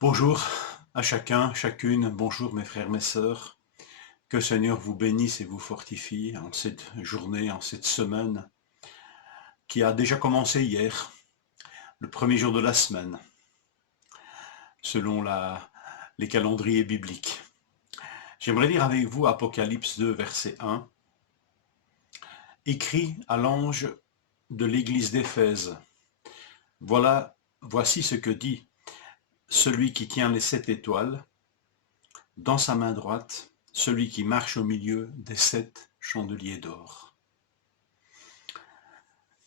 Bonjour à chacun, chacune, bonjour mes frères, mes sœurs. Que le Seigneur vous bénisse et vous fortifie en cette journée, en cette semaine qui a déjà commencé hier, le premier jour de la semaine, selon les calendriers bibliques. J'aimerais lire avec vous Apocalypse 2, verset 1. Écrit à l'ange de l'église d'Éphèse. Voici ce que dit celui qui tient les 7 étoiles dans sa main droite, celui qui marche au milieu des 7 chandeliers d'or.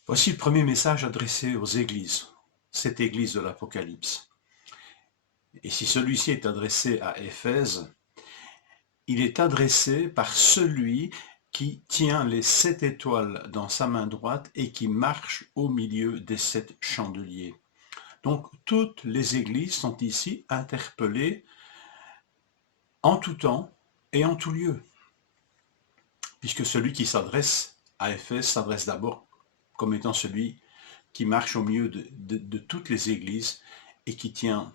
Voici le premier message adressé aux églises, cette église de l'Apocalypse. Et si celui-ci est adressé à Éphèse, il est adressé par celui qui tient les 7 étoiles dans sa main droite et qui marche au milieu des 7 chandeliers. Donc toutes les églises sont ici interpellées en tout temps et en tout lieu, puisque celui qui s'adresse à Éphèse s'adresse d'abord comme étant celui qui marche au milieu de toutes les églises et qui tient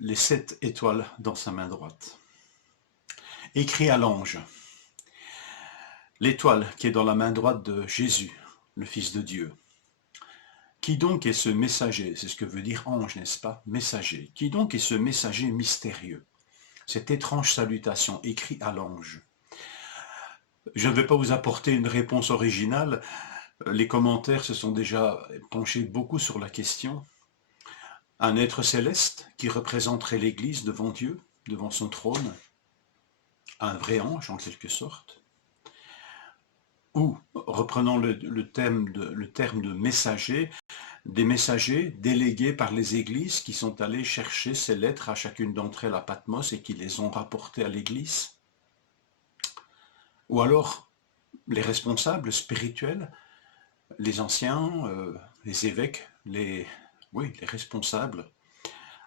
les 7 étoiles dans sa main droite. Écrit à l'ange, l'étoile qui est dans la main droite de Jésus, le Fils de Dieu. Qui donc est ce messager? C'est ce que veut dire ange, n'est-ce pas? Messager. Qui donc est ce messager mystérieux? Cette étrange salutation écrite à l'ange. Je ne vais pas vous apporter une réponse originale. Les commentaires se sont déjà penchés beaucoup sur la question. Un être céleste qui représenterait l'Église devant Dieu, devant son trône. Un vrai ange en quelque sorte. Ou, reprenons le terme de messager, des messagers délégués par les églises qui sont allés chercher ces lettres à chacune d'entre elles à Patmos et qui les ont rapportées à l'église. Ou alors les responsables spirituels, les anciens, les évêques, les responsables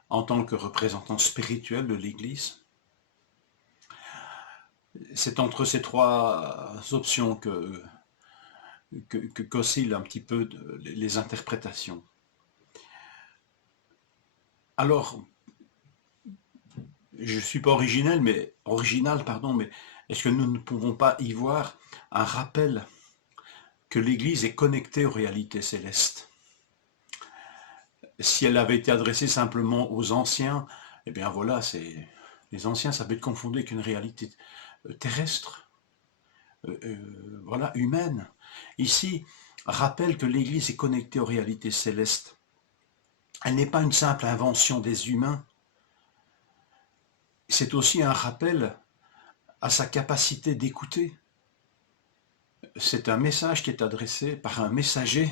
en tant que représentants spirituels de l'église. C'est entre ces trois options qu'oscillent un petit peu les interprétations. Alors, je ne suis pas original, mais est-ce que nous ne pouvons pas y voir un rappel que l'Église est connectée aux réalités célestes? Si elle avait été adressée simplement aux anciens, eh bien voilà, les anciens, ça peut être confondu avec une réalité terrestre, humaine. Ici, rappelle que l'Église est connectée aux réalités célestes. Elle n'est pas une simple invention des humains. C'est aussi un rappel à sa capacité d'écouter. C'est un message qui est adressé par un messager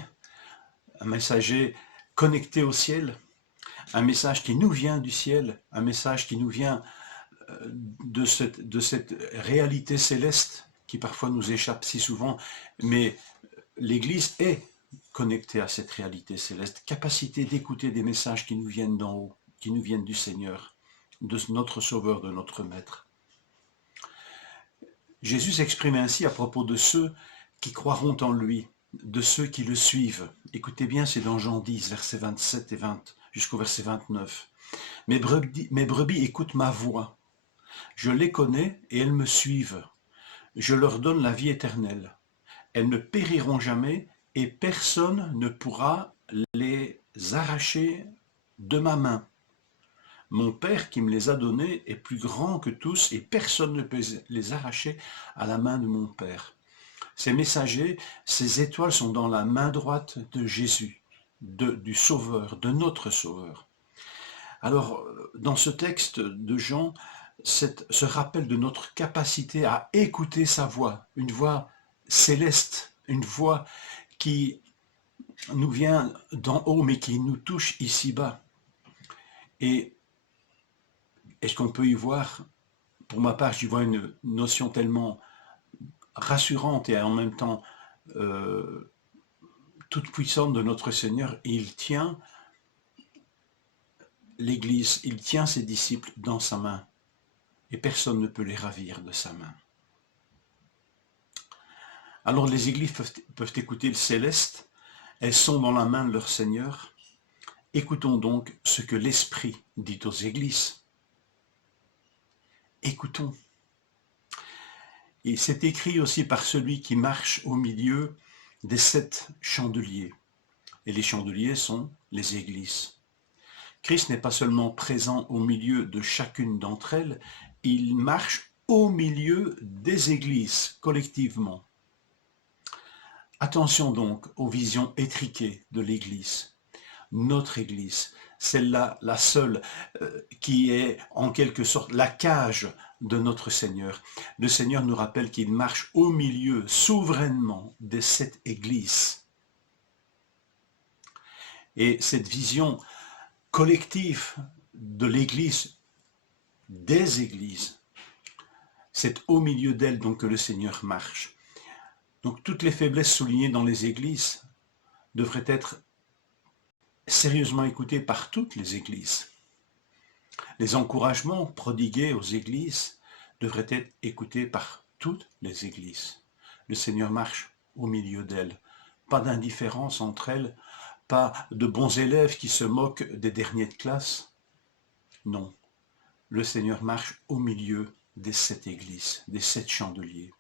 connecté au ciel, un message qui nous vient du ciel, un message qui nous vient de cette réalité céleste qui parfois nous échappe si souvent, mais l'Église est connectée à cette réalité céleste, capacité d'écouter des messages qui nous viennent d'en haut, qui nous viennent du Seigneur, de notre Sauveur, de notre Maître. Jésus s'exprime ainsi à propos de ceux qui croiront en lui, de ceux qui le suivent. Écoutez bien, c'est dans Jean 10, versets 27 et 20, jusqu'au verset 29. Mes brebis écoutent ma voix. Je les connais et elles me suivent. Je leur donne la vie éternelle. Elles ne périront jamais et personne ne pourra les arracher de ma main. Mon Père qui me les a donnés est plus grand que tous et personne ne peut les arracher à la main de mon Père. Ces messagers, ces étoiles sont dans la main droite de Jésus, du Sauveur, de notre Sauveur. Alors, dans ce texte de Jean, ce rappel de notre capacité à écouter sa voix, une voix céleste, une voix qui nous vient d'en haut mais qui nous touche ici-bas. Et est-ce qu'on peut y voir, pour ma part, j'y vois une notion tellement rassurante et en même temps toute puissante de notre Seigneur. Il tient l'Église, il tient ses disciples dans sa main et personne ne peut les ravir de sa main. Alors les églises peuvent écouter le céleste, elles sont dans la main de leur Seigneur Écoutons donc ce que l'Esprit dit aux églises. Écoutons. Et c'est écrit aussi par celui qui marche au milieu des 7 chandeliers. Et les chandeliers sont les églises. Christ n'est pas seulement présent au milieu de chacune d'entre elles, il marche au milieu des églises, collectivement. Attention donc aux visions étriquées de l'Église. Notre Église, celle-là, la seule qui est en quelque sorte la cage de notre Seigneur. Le Seigneur nous rappelle qu'il marche au milieu, souverainement, de cette Église. Et cette vision collective de l'Église, des Églises, c'est au milieu d'elles donc que le Seigneur marche. Donc toutes les faiblesses soulignées dans les Églises devraient être sérieusement écoutées par toutes les Églises. Les encouragements prodigués aux Églises devraient être écoutés par toutes les Églises. Le Seigneur marche au milieu d'elles. Pas d'indifférence entre elles, pas de bons élèves qui se moquent des derniers de classe. Non, le Seigneur marche au milieu des 7 églises, des 7 chandeliers.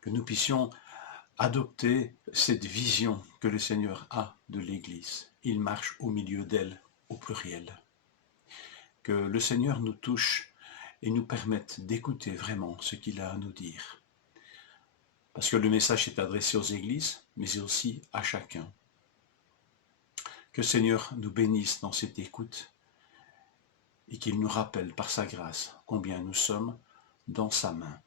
Que nous puissions adopter cette vision que le Seigneur a de l'Église. Il marche au milieu d'elle, au pluriel. Que le Seigneur nous touche et nous permette d'écouter vraiment ce qu'il a à nous dire. Parce que le message est adressé aux églises, mais aussi à chacun. Que le Seigneur nous bénisse dans cette écoute et qu'il nous rappelle par sa grâce combien nous sommes dans sa main.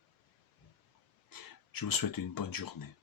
Je vous souhaite une bonne journée.